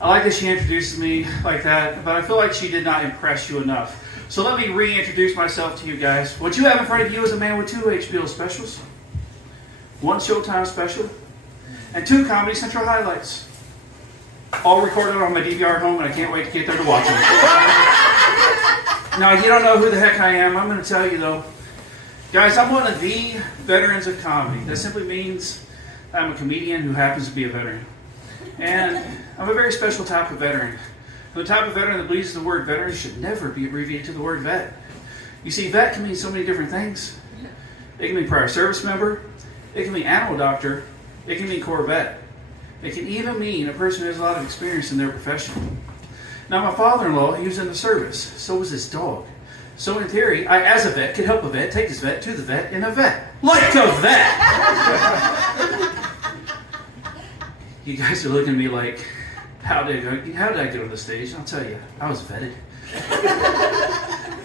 I like that she introduces me like that, but I feel like she did not impress you enough. So let me reintroduce myself to you guys. What you have in front of you is a man with 2 HBO specials, 1 Showtime special, and 2 Comedy Central highlights. All recorded on my DVR at home, and I can't wait to get there to watch them. Now, you don't know who the heck I am. I'm going to tell you, though. Guys, I'm one of the veterans of comedy. That simply means I'm a comedian who happens to be a veteran. And I'm a very special type of veteran. The type of veteran that believes the word veteran should never be abbreviated to the word vet. You see, vet can mean so many different things. It can mean prior service member. It can mean animal doctor. It can mean Corvette. It can even mean a person who has a lot of experience in their profession. Now, my father-in-law, he was in the service. So was his dog. So in theory, I, as a vet, could help a vet, take his vet to the vet in a vet. Like a vet! You guys are looking at me like, how did I get on the stage? I'll tell you, I was vetted.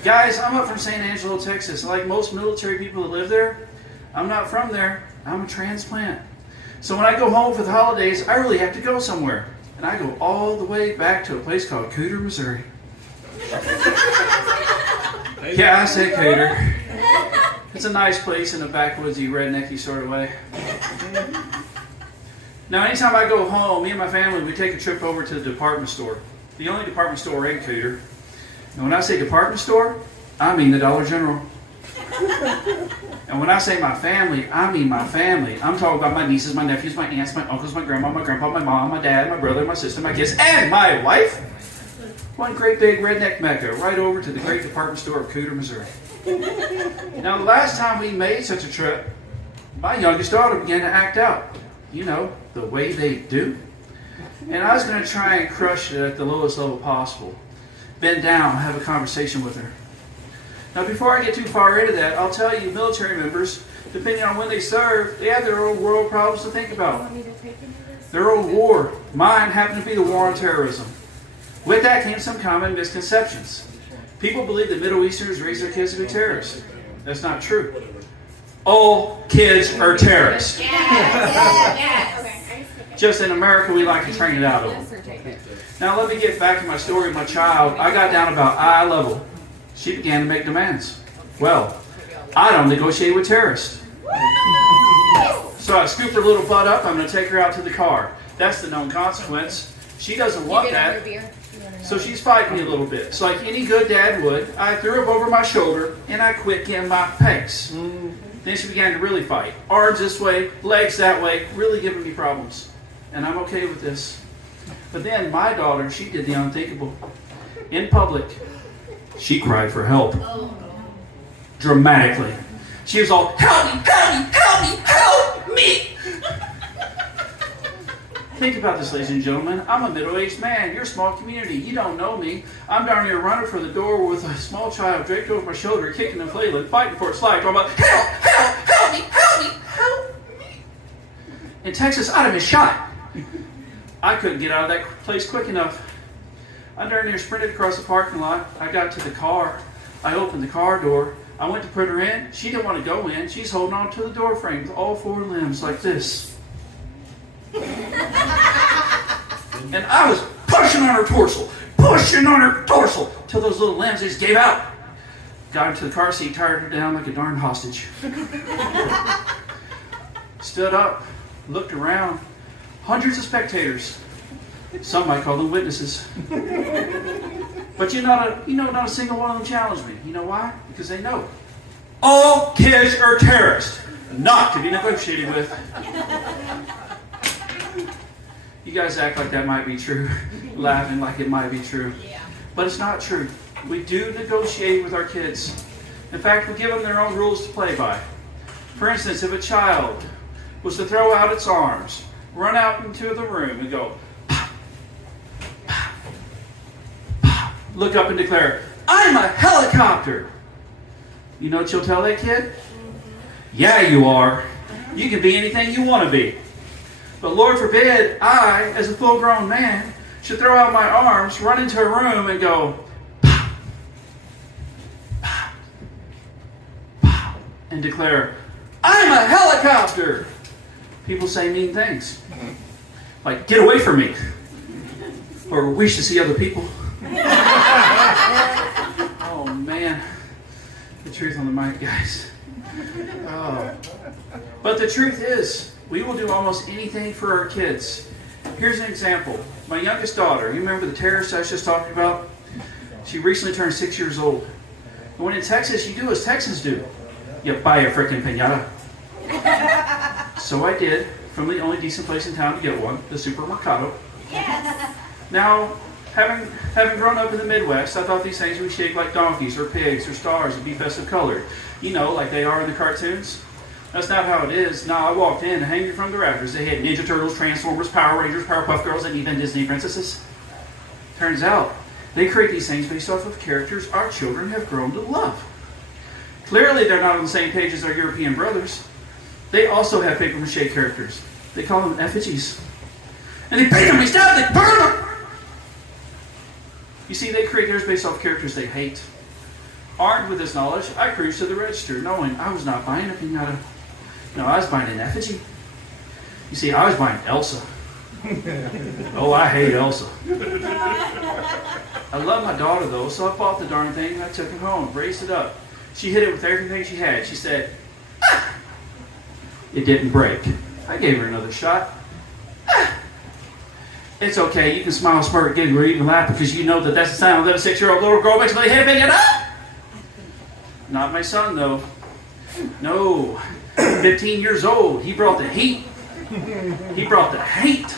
Guys, I'm up from San Angelo, Texas. Like most military people that live there, I'm not from there. I'm a transplant. So when I go home for the holidays, I really have to go somewhere. And I go all the way back to a place called Cooter, Missouri. Yeah, I said Cooter. It's a nice place in a backwoodsy, rednecky sort of way. Now, anytime I go home, me and my family, we take a trip over to the department store. The only department store in Cooter. And when I say department store, I mean the Dollar General. And when I say my family, I mean my family. I'm talking about my nieces, my nephews, my aunts, my uncles, my grandma, my grandpa, my mom, my dad, my brother, my sister, my kids, and my wife. One great big redneck mecca right over to the great department store of Cooter, Missouri. Now, the last time we made such a trip, my youngest daughter began to act out. You know, the way they do. And I was going to try and crush it at the lowest level possible. Bend down, have a conversation with her. Now, before I get too far into that, I'll tell you, military members, depending on when they serve, they have their own world problems to think about. Their own war. Mine happened to be the war on terrorism. With that came some common misconceptions. People believe that Middle Easterners raise their kids to be terrorists. That's not true. All kids are terrorists. Just in America, we like to train it out of them. Now, let me get back to my story of my child. I got down about eye level. She began to make demands. Well, I don't negotiate with terrorists. So I scoop her little butt up. I'm going to take her out to the car. That's the known consequence. She doesn't want that. So she's fighting me a little bit. So like any good dad would, I threw her over my shoulder and I quit getting my pace. Then she began to really fight. Arms this way, legs that way, really giving me problems. And I'm okay with this. But then my daughter, she did the unthinkable. In public, she cried for help. Dramatically. She was all, help me, help me, help me, help me! Think about this, ladies and gentlemen. I'm a middle-aged man. You're a small community. You don't know me. I'm down here running for the door with a small child draped over my shoulder, kicking and flailing, fighting for its life. I'm like, help, help, help me, help me, help me. In Texas, I'd have been shot. I couldn't get out of that place quick enough. I darn near sprinted across the parking lot. I got to the car. I opened the car door. I went to put her in. She didn't want to go in. She's holding on to the door frame with all 4 limbs like this. And I was pushing on her torso, till those little limbs just gave out. Got into the car seat, tied her down like a darn hostage. Stood up, looked around. Hundreds of spectators. Some might call them witnesses. But not a single one of them challenged me. You know why? Because they know. All kids are terrorists, not to be negotiated with. You guys act like that might be true, laughing like it might be true. But it's not true. We do negotiate with our kids. In fact, we give them their own rules to play by. For instance, if a child was to throw out its arms, run out into the room and go, pop, pop, pop, look up and declare, I'm a helicopter. You know what you'll tell that kid? Yeah, you are. You can be anything you want to be. But Lord forbid, I, as a full-grown man, should throw out my arms, run into a room, and go, pop, pop, pop, and declare, I'm a helicopter. People say mean things. Like, get away from me. or wish to see other people. Oh man, the truth on the mic, guys. Oh. But the truth is, we will do almost anything for our kids. Here's an example. My youngest daughter, you remember the terrorist I was just talking about? She recently turned 6 years old. And when in Texas, you do as Texans do. You buy a frickin' piñata. So I did, from the only decent place in town to get one, the supermercado. Yes. Now, having grown up in the Midwest, I thought these things would shake like donkeys or pigs or stars and be festive colored. You know, like they are in the cartoons. That's not how it is. Now, I walked in and hanging from the rafters, they had Ninja Turtles, Transformers, Power Rangers, Powerpuff Girls, and even Disney princesses. Turns out, they create these things based off of characters our children have grown to love. Clearly, they're not on the same page as our European brothers. They also have paper mache characters. They call them effigies. And they paint them, they stab them, they burn them! You see, they create theirs based off characters they hate. Armed with this knowledge, I cruised to the register, knowing I was not buying a piñata. No, I was buying an effigy. You see, I was buying Elsa. Oh, I hate Elsa. I love my daughter, though, so I bought the darn thing and I took it home, raised it up. She hit it with everything she had. She said, "Ah!" It didn't break. I gave her another shot. "Ah!" It's okay. You can smile, smirk, giggle, or even laugh because you know that that's the sound that a 6-year-old little girl makes when they hit a piñata. Not my son, though. No. 15 years old. He brought the heat. He brought the hate.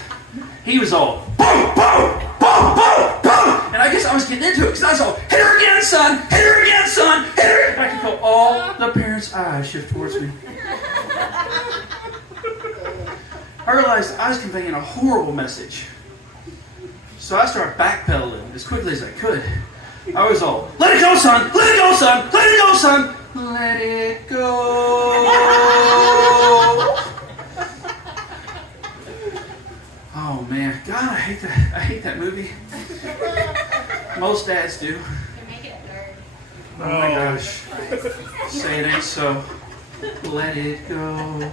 He was all, boom, boom, boom, boom, boom. And I guess I was getting into it because I was all, hit her again, son. Hit her again, son. Hit her. And I could feel all the parents' eyes shift towards me. I realized I was conveying a horrible message. So I started backpedaling as quickly as I could. I was all, let it go, son! Let it go, son! Let it go, son! Let it go! Oh man, God, I hate that movie. Most dads do. Oh my gosh. Say it ain't so. Let it go.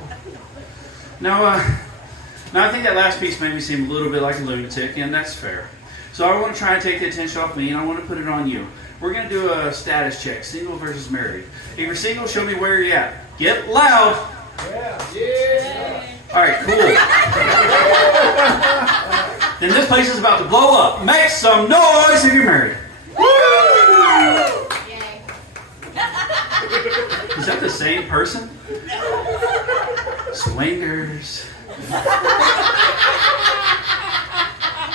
Now I think that last piece made me seem a little bit like a lunatic, and that's fair. So I want to try and take the attention off me, and I want to put it on you. We're going to do a status check, single versus married. If you're single, show me where you're at. Get loud. Yeah. All right, cool. Then this place is about to blow up. Make some noise if you're married. Is that the same person? Swingers.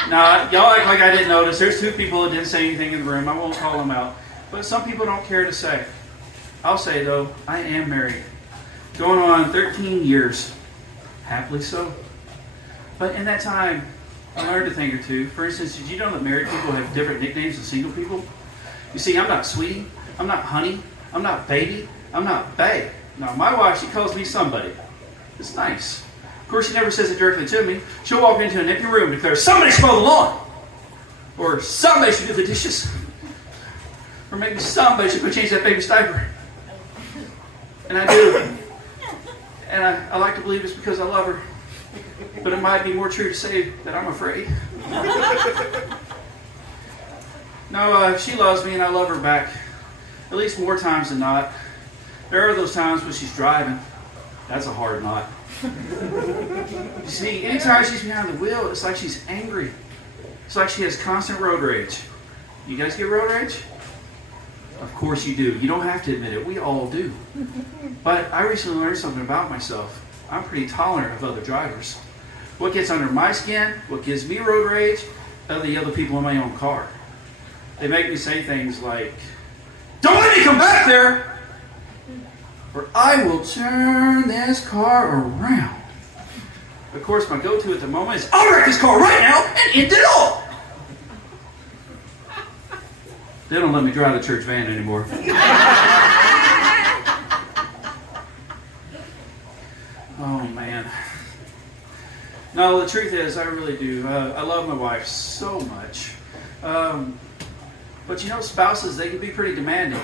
Now, y'all act like I didn't notice. There's 2 people that didn't say anything in the room. I won't call them out. But some people don't care to say. I'll say, though, I am married. Going on 13 years. Happily so. But in that time, I learned a thing or two. For instance, did you know that married people have different nicknames than single people? You see, I'm not sweetie. I'm not honey. I'm not baby. I'm not bae. Now, my wife, she calls me somebody. It's nice. Of course, she never says it directly to me. She'll walk into an empty room and declare, somebody should mow the lawn. Or somebody should do the dishes. Or maybe somebody should go change that baby's diaper. And I do. And I like to believe it's because I love her. But it might be more true to say that I'm afraid. No, she loves me and I love her back. At least more times than not. There are those times when she's driving. That's a hard not. You see, anytime she's behind the wheel, it's like she's angry. It's like she has constant road rage. You guys get road rage? Of course you do. You don't have to admit it. We all do. But I recently learned something about myself. I'm pretty tolerant of other drivers. What gets under my skin, what gives me road rage, are the other people in my own car. They make me say things like, don't let me come back there! Or I will turn this car around. Of course, my go-to at the moment is, I'll wreck this car right now and end it all! They don't let me drive the church van anymore. Oh, man. No, the truth is, I really do. I love my wife so much. But you know, spouses, they can be pretty demanding.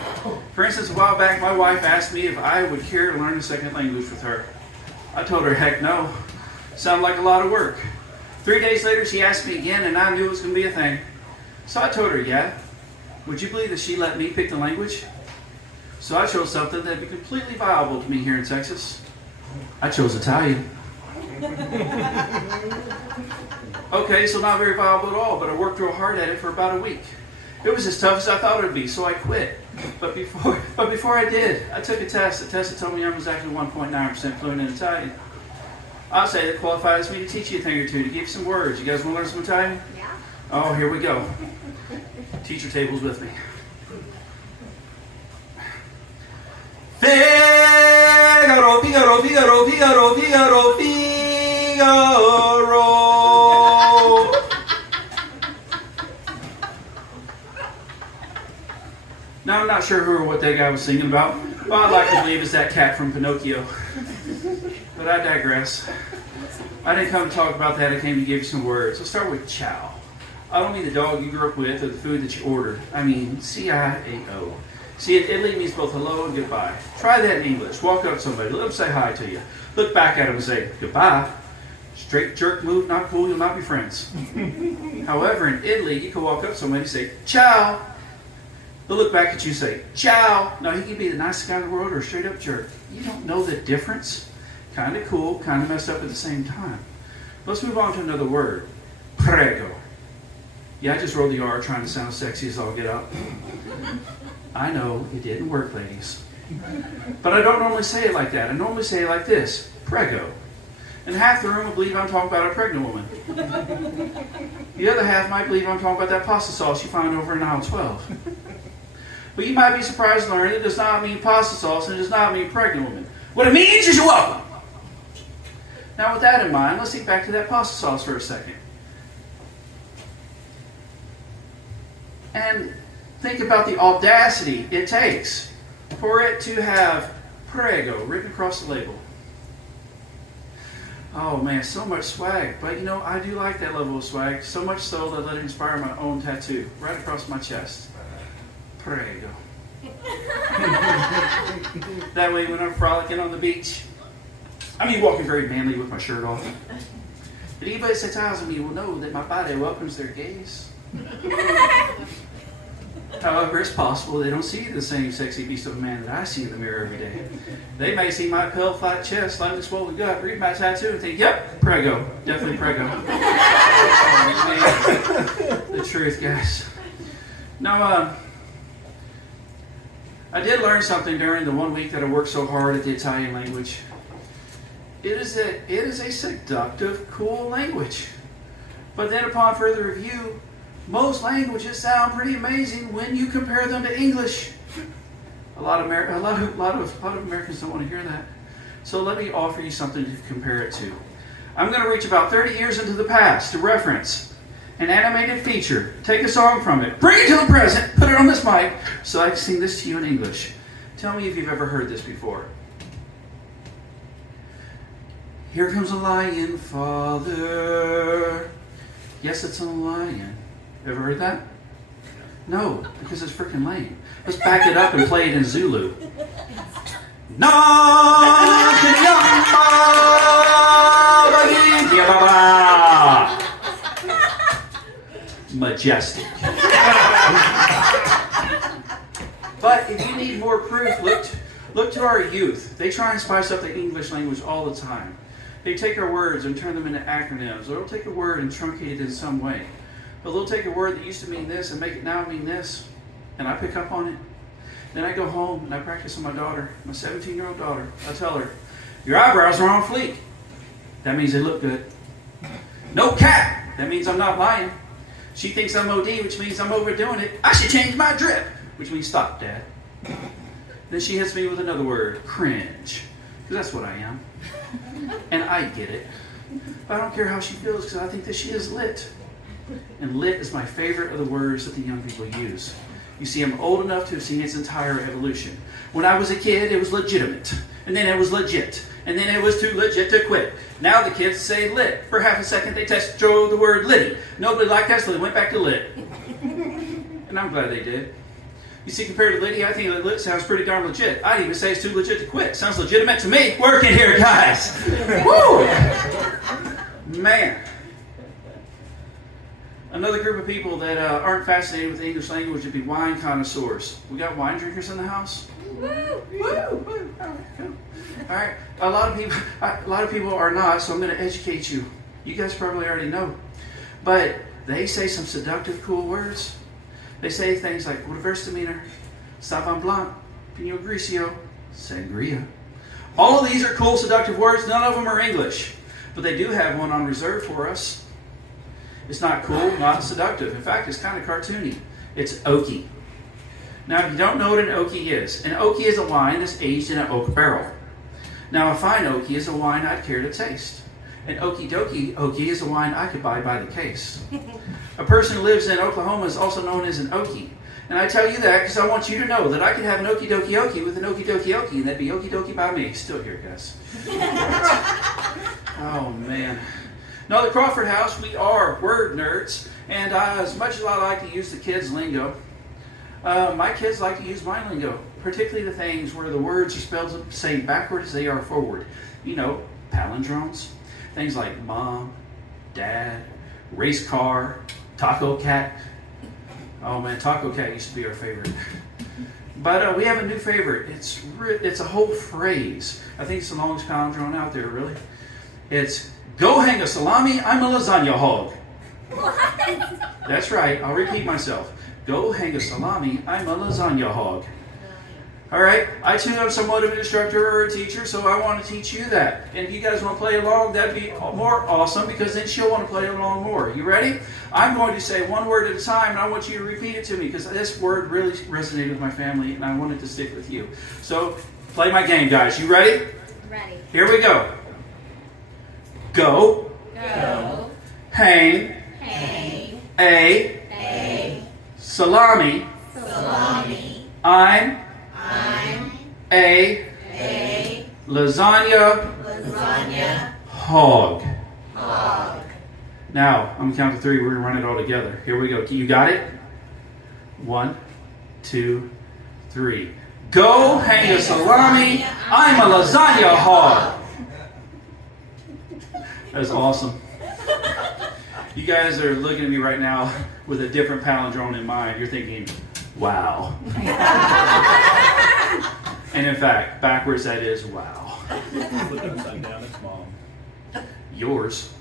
For instance, a while back, my wife asked me if I would care to learn a second language with her. I told her, heck no. Sounded like a lot of work. 3 days later, she asked me again, and I knew it was going to be a thing. So I told her, yeah. Would you believe that she let me pick the language? So I chose something that would be completely viable to me here in Texas. I chose Italian. Okay, so not very viable at all, but I worked real hard at it for about a week. It was as tough as I thought it would be, so I quit. But before I did, I took a test. The test that told me I was actually 1.9% fluent in Italian. I'll say that qualifies me to teach you a thing or two, to give you some words. You guys want to learn some Italian? Yeah. Oh, here we go. Teacher table's with me. Figaro, Figaro, Figaro, Figaro, Figaro, Figaro. Now, I'm not sure who or what that guy was singing about. Well, I'd like to believe it's that cat from Pinocchio. But I digress. I didn't come to talk about that. I came to give you some words. Let's start with ciao. I don't mean the dog you grew up with or the food that you ordered. I mean C-I-A-O. See, in Italy, it means both hello and goodbye. Try that in English. Walk up to somebody. Let them say hi to you. Look back at them and say goodbye. Straight jerk move, not cool. You'll not be friends. However, in Italy, you can walk up to somebody and say ciao. They'll look back at you and say ciao. Now, he can be the nicest guy in the world or a straight up jerk. You don't know the difference. Kind of cool, kind of messed up at the same time. Let's move on to another word. Prego. Yeah, I just rolled the R trying to sound sexy as all get out. I know, it didn't work, ladies. But I don't normally say it like that. I normally say it like this. Prego. And half the room will believe I'm talking about a pregnant woman. The other half might believe I'm talking about that pasta sauce you find over in aisle 12. But you might be surprised to learn it does not mean pasta sauce and it does not mean pregnant woman. What it means is you're welcome. Now with that in mind, let's think back to that pasta sauce for a second. And think about the audacity it takes for it to have prego written across the label. Oh man, so much swag. But you know, I do like that level of swag. So much so that I let it inspire my own tattoo right across my chest. Prego. That way when I'm frolicking on the beach, I mean walking very manly with my shirt off. But anybody that says eyes on me will know that my body welcomes their gaze. However, it's possible they don't see the same sexy beast of a man that I see in the mirror every day. They may see my pale, flat chest, slightly swollen gut, read my tattoo, and think, yep, prego. Definitely prego. The truth, guys. Now, I did learn something during the 1 week that I worked so hard at the Italian language. It is a seductive, cool language. But then upon further review, most languages sound pretty amazing when you compare them to English. A lot of Americans don't want to hear that. So let me offer you something to compare it to. I'm going to reach about 30 years into the past to reference an animated feature. Take a song from it, bring it to the present, put it on this mic so I can sing this to you in English. Tell me if you've ever heard this before. Here comes a lion, father. Yes, it's a lion. Ever heard that? No, because it's freaking lame. Let's back it up and play it in Zulu. Majestic. But if you need more proof, look to our youth. They try and spice up the English language all the time. They take our words and turn them into acronyms, or they'll take a word and truncate it in some way. But they'll take a word that used to mean this and make it now mean this, and I pick up on it. Then I go home and I practice on my daughter, my 17-year-old daughter. I tell her, your eyebrows are on fleek. That means they look good. No cap. That means I'm not lying. She thinks I'm OD, which means I'm overdoing it. I should change my drip, which means stop, Dad. Then she hits me with another word, cringe, because that's what I am. And I get it. But I don't care how she feels because I think that she is lit. And lit is my favorite of the words that the young people use. You see, I'm old enough to have seen its entire evolution. When I was a kid, it was legitimate. And then it was legit. And then it was too legit to quit. Now the kids say lit. For half a second, they throw the word litty. Nobody liked that, so they went back to lit. And I'm glad they did. You see, compared to litty, I think that lit sounds pretty darn legit. I'd even say it's too legit to quit. Sounds legitimate to me. Work it here, guys. Woo! Man. Another group of people that aren't fascinated with the English language would be wine connoisseurs. We got wine drinkers in the house? Woo! Woo! All right. A lot of people are not, so I'm going to educate you. You guys probably already know. But they say some seductive, cool words. They say things like Gewürztraminer, Sauvignon Blanc, Pinot Grigio, Sangria. All of these are cool, seductive words. None of them are English. But they do have one on reserve for us. It's not cool, not seductive. In fact, it's kind of cartoony. It's oaky. Now, if you don't know what an oaky is, an oaky is a wine that's aged in an oak barrel. Now, a fine oaky is a wine I'd care to taste. An okie dokie oaky is a wine I could buy by the case. A person who lives in Oklahoma is also known as an oaky. And I tell you that because I want you to know that I could have an okie dokie oaky with an okie dokie oaky, and that'd be okie dokie by me. Still here, guys. Oh, man. Now, the Crawford House, we are word nerds. And as much as I like to use the kids' lingo, my kids like to use my lingo, particularly the things where the words are spelled the same backward as they are forward. You know, palindromes. Things like mom, dad, race car, taco cat. Oh man, taco cat used to be our favorite. But we have a new favorite. It's a whole phrase. I think it's the longest palindrome out there, really. It's, go hang a salami, I'm a lasagna hog. What? That's right, I'll repeat myself. Go hang a salami, I'm a lasagna hog. Alright, I too am somewhat of an instructor or a teacher, so I want to teach you that. And if you guys want to play along, that'd be more awesome, because then she'll want to play along more. You ready? I'm going to say one word at a time, and I want you to repeat it to me, because this word really resonated with my family, and I want it to stick with you. So, play my game, guys. You ready? Ready. Here we go. Go. Go. Hang. Hang. A. Salami. Salami. I'm a Lasagna. hog. Hog. Now, I'm going to count to 3. We're going to run it all together. Here we go. You got it? 1, 2, 3. Go hang a salami. I'm a lasagna hog. That's awesome. You guys are looking at me right now with a different palindrome in mind. You're thinking, wow. And in fact, backwards that is wow. Flip it upside down, it's mom. Yours.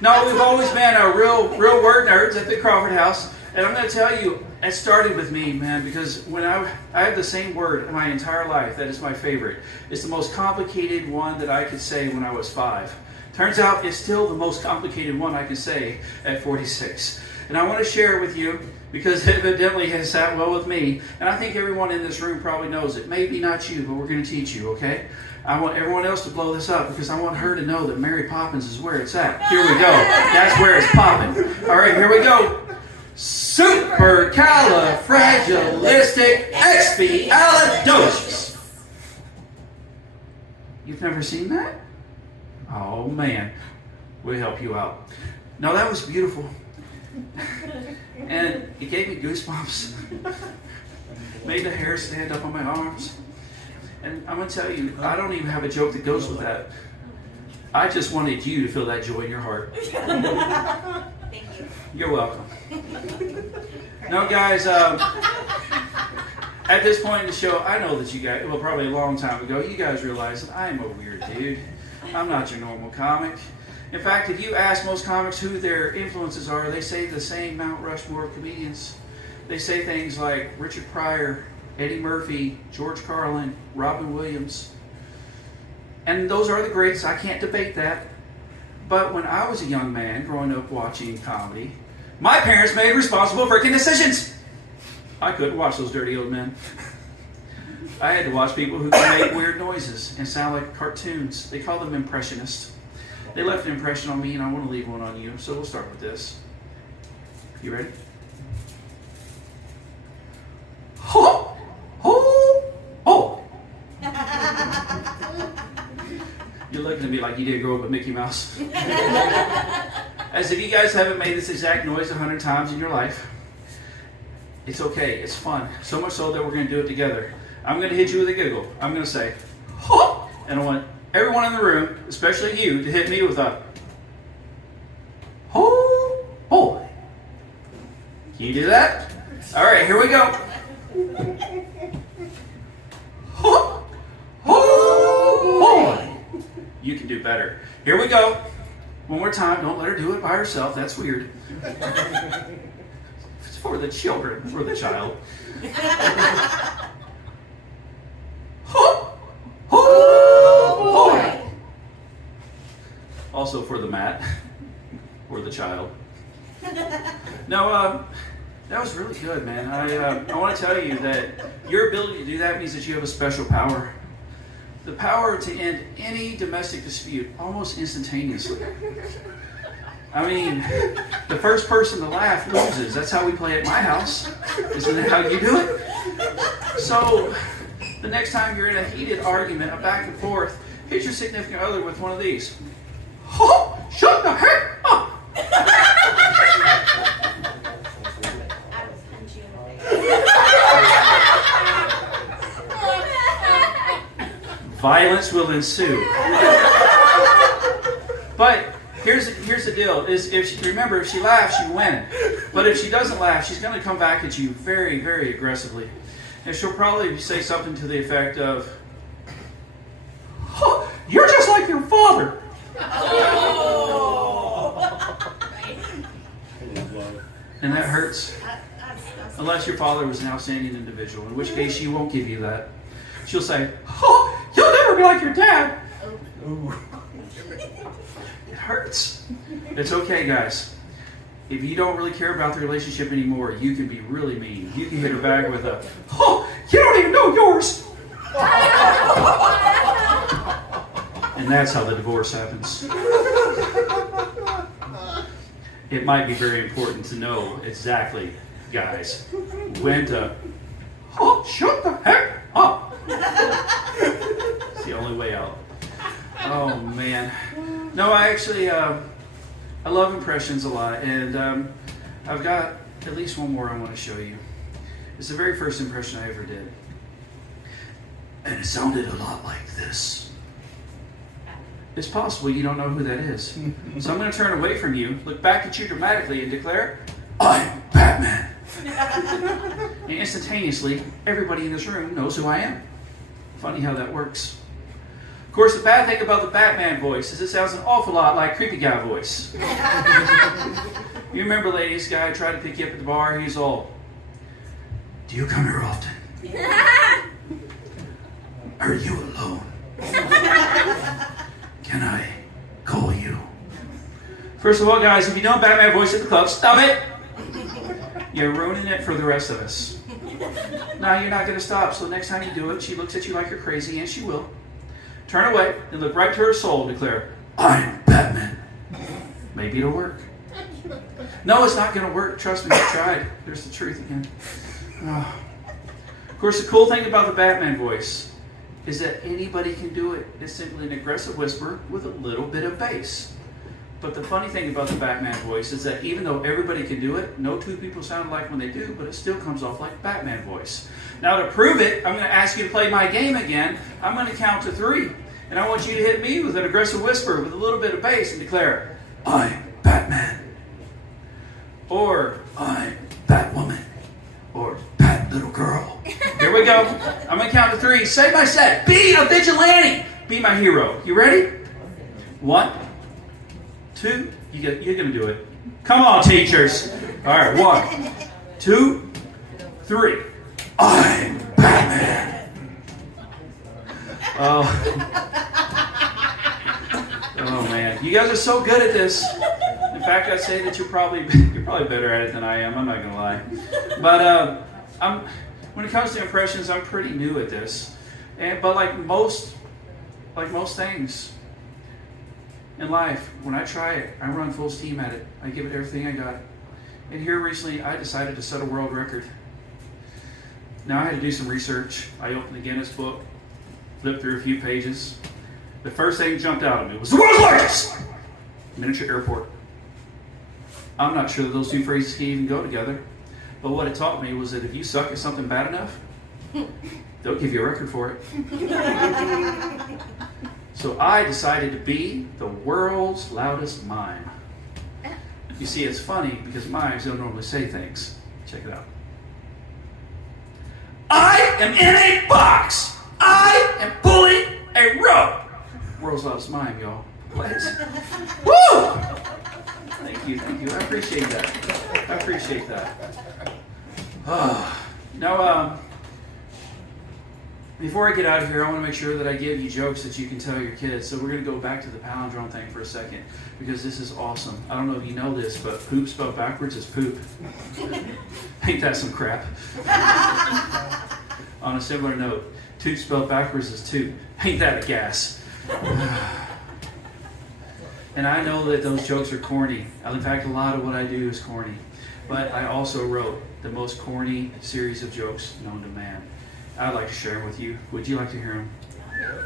No, we've always been real word nerds at the Crawford House. And I'm going to tell you, it started with me, man, because when I have the same word my entire life that is my favorite. It's the most complicated one that I could say when I was 5. Turns out it's still the most complicated one I can say at 46. And I want to share it with you because it evidently has sat well with me. And I think everyone in this room probably knows it. Maybe not you, but we're going to teach you, okay? I want everyone else to blow this up because I want her to know that Mary Poppins is where it's at. Here we go. That's where it's popping. All right, here we go. Supercalifragilisticexpialidocious. You've never seen that? Oh man, we'll help you out. No, that was beautiful. And it gave me goosebumps. Made the hair stand up on my arms. And I'm going to tell you, I don't even have a joke that goes with that. I just wanted you to feel that joy in your heart. Thank you. You're welcome. Now, guys, at this point in the show, I know that you guys, well, probably a long time ago, you guys realize that I am a weird dude. I'm not your normal comic. In fact, if you ask most comics who their influences are, they say the same Mount Rushmore of comedians. They say things like Richard Pryor, Eddie Murphy, George Carlin, Robin Williams. And those are the greats. I can't debate that. But when I was a young man growing up watching comedy, my parents made responsible freaking decisions. I couldn't watch those dirty old men. I had to watch people who could make weird noises and sound like cartoons. They call them impressionists. They left an impression on me, and I want to leave one on you. So we'll start with this. You ready? Ho! Ho! Oh! You're looking at me like you didn't grow up with Mickey Mouse. As if you guys haven't made this exact noise 100 times in your life. It's okay. It's fun. So much so that we're going to do it together. I'm going to hit you with a giggle. I'm going to say, ho! And I want everyone in the room, especially you, to hit me with a Can you do that? All right, here we go. Oh, boy. You can do better. Here we go. One more time. Don't let her do it by herself. That's weird. It's for the children, for the child. Oh, boy. Also for the mat, or the child. No, that was really good, man. I want to tell you that your ability to do that means that you have a special power. The power to end any domestic dispute almost instantaneously. I mean, the first person to laugh loses. That's how we play at my house. Isn't that how you do it? So, the next time you're in a heated argument, a back and forth, hit your significant other with one of these. Oh, shut the heck up! Violence will ensue. But here's the deal: is if she laughs, you win. But if she doesn't laugh, she's going to come back at you very, very aggressively, and she'll probably say something to the effect of, oh, "You're just like your father." And that hurts. Unless your father was an outstanding individual, in which case she won't give you that. She'll say, "Oh, you'll never be like your dad." It hurts. It's okay, guys. If you don't really care about the relationship anymore, you can be really mean. You can hit her back with a, "Oh, you don't even know yours." And that's how the divorce happens. It might be very important to know exactly, guys, when to, oh, shut the heck up. It's the only way out. Oh, man. No, I actually, I love impressions a lot, and I've got at least one more I want to show you. It's the very first impression I ever did. And it sounded a lot like this. It's possible you don't know who that is. So I'm going to turn away from you, look back at you dramatically, and declare, "I'm Batman." And instantaneously, everybody in this room knows who I am. Funny how that works. Of course, the bad thing about the Batman voice is it sounds an awful lot like creepy guy voice. You remember, ladies, guy tried to pick you up at the bar. He's all, "Do you come here often? Are you alone? Can I call you?" First of all, guys, if you don't Batman voice at the club, stop it. You're ruining it for the rest of us. Now you're not going to stop, so next time you do it, she looks at you like you're crazy, and she will. Turn away and look right to her soul and declare, "I'm Batman." Maybe it'll work. No, it's not going to work. Trust me, I tried. There's the truth again. Oh. Of course, the cool thing about the Batman voice is that anybody can do it. It's simply an aggressive whisper with a little bit of bass. But the funny thing about the Batman voice is that even though everybody can do it, no two people sound alike when they do, but it still comes off like Batman voice. Now to prove it, I'm going to ask you to play my game again. I'm going to count to 3. And I want you to hit me with an aggressive whisper with a little bit of bass and declare, "I'm Batman." Or, "I'm Batwoman." Or, "Bat little girl." Here we go. I'm going to count to 3. Say my set. Be a vigilante. Be my hero. You ready? 1, 2. You're going to do it. Come on, teachers. All right. 1, 2, 3. I'm Batman. Oh man. You guys are so good at this. In fact, I'd say that you're probably better at it than I am. I'm not going to lie. But when it comes to impressions, I'm pretty new at this. But like most things in life, when I try it, I run full steam at it. I give it everything I got. And here recently, I decided to set a world record. Now I had to do some research. I opened the Guinness book, flipped through a few pages. The first thing that jumped out at me was the world's largest miniature airport. I'm not sure that those two phrases can even go together. But what it taught me was that if you suck at something bad enough, they'll give you a record for it. So I decided to be the world's loudest mime. You see, it's funny because mimes don't normally say things. Check it out. I am in a box. I am pulling a rope. World's loudest mime, y'all. Please. Woo! Thank you. I appreciate that. Now, before I get out of here, I want to make sure that I give you jokes that you can tell your kids. So we're going to go back to the palindrome thing for a second, because this is awesome. I don't know if you know this, but poop spelled backwards is poop. Ain't that some crap? On a similar note, toot spelled backwards is toot. Ain't that a gas? And I know that those jokes are corny. In fact, a lot of what I do is corny. But I also wrote the most corny series of jokes known to man. I'd like to share them with you. Would you like to hear them?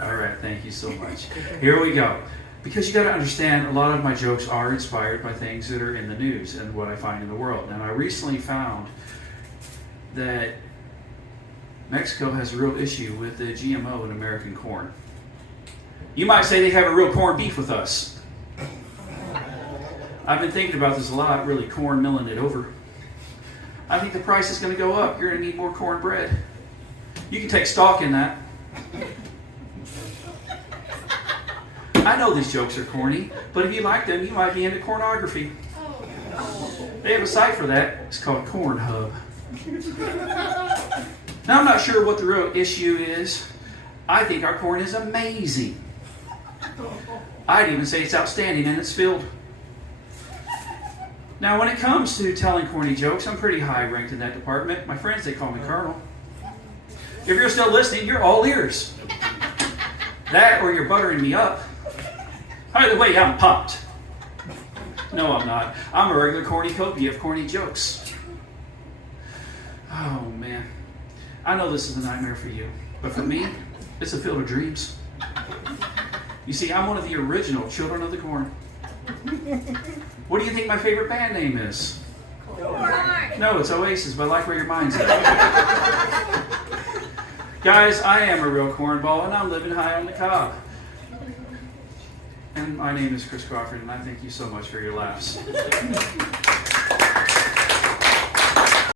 All right, thank you so much. Here we go. Because you got to understand, a lot of my jokes are inspired by things that are in the news and what I find in the world. Now, I recently found that Mexico has a real issue with the GMO in American corn. You might say they have a real corn beef with us. I've been thinking about this a lot, really corn milling it over. I think the price is going to go up. You're going to need more cornbread. You can take stock in that. I know these jokes are corny, but if you like them, you might be into cornography. They have a site for that. It's called Cornhub. Now, I'm not sure what the real issue is. I think our corn is amazing. I'd even say it's outstanding in its field. Now, when it comes to telling corny jokes, I'm pretty high ranked in that department. My friends, they call me Colonel. If you're still listening, you're all ears. That or you're buttering me up. Either way, I'm pumped. No, I'm not. I'm a regular cornucopia of corny jokes. Oh, man. I know this is a nightmare for you, but for me, it's a field of dreams. You see, I'm one of the original Children of the Corn. What do you think my favorite band name is? Corn. No, it's Oasis, but I like where your mind's at. Guys, I am a real cornball, and I'm living high on the cob. And my name is Chris Crawford, and I thank you so much for your laughs.